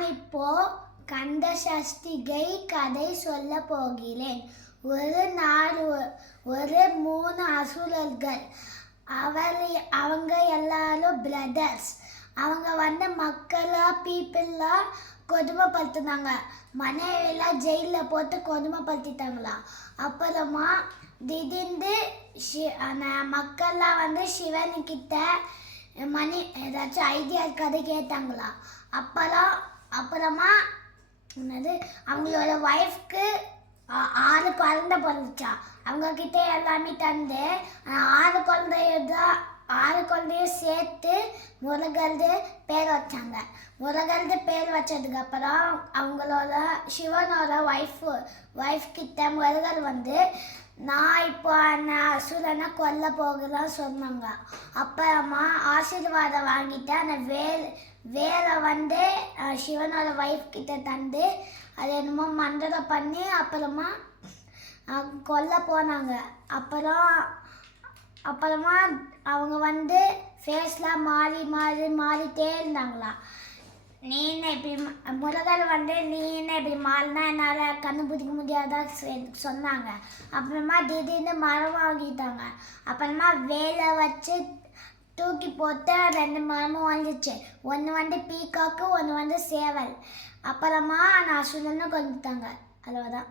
நான் இப்போ கந்த சஷ்டிகை கதை சொல்ல போகிறேன். ஒரு நாள் ஒரு 3 அசுரர்கள். அவங்க எல்லாரும் பிரதர்ஸ். அவங்க மக்களா பீப்புளா கொடுமைப்படுத்தினாங்க. மனைவியெல்லாம் ஜெயிலில் போட்டு கொடுமைப்படுத்திட்டாங்களா. அப்புறமா திடீர்னு மக்கள்லாம் சிவனுக்கிட்ட ஏதாச்சும் ஐடியா இருக்காது கேட்டாங்களா. அப்புறமா அவங்களோட ஒய்ஃப்க்கு 6 குழந்தை பிறந்துச்சா. அவங்க கிட்ட எல்லாமே தந்து 6 குழந்தையும் சேர்த்து முருகர்து பேர் வச்சாங்க. முருகர்து பேர் வச்சதுக்கு அப்புறம் அவங்களோட சிவனோட ஒய்ஃப் கிட்ட முருகர் நான் இப்போ அந்த அசுரனை கொல்ல போகிறதான் சொன்னாங்க. அப்புறமா ஆசீர்வாதம் வாங்கிட்டு அந்த வேலை சிவனோட ஒய்ஃப் கிட்ட தந்து அது என்னமோ மந்திரம் பண்ணி அப்புறமா கொல்ல போனாங்க. அப்புறமா அவங்க ஃபேஸ்லாம் மாறிட்டே இருந்தாங்களா. நீ என்ன இப்படி முருகர் நீ என்ன இப்படி மாறினா என்னால் கண்டுபிடிக்க முடியாதா சொன்னாங்க. அப்புறமா திடீர்னு மரம் வாங்கிட்டாங்க. அப்புறமா வேலை வச்சு தூக்கி போட்டு 2 மரமும் வந்துச்சு. ஒன்று பீகாக்கு, ஒன்று சேவல். அப்புறமா நான் அசுரனை கொண்டுட்டாங்க. அவ்வளோதான்.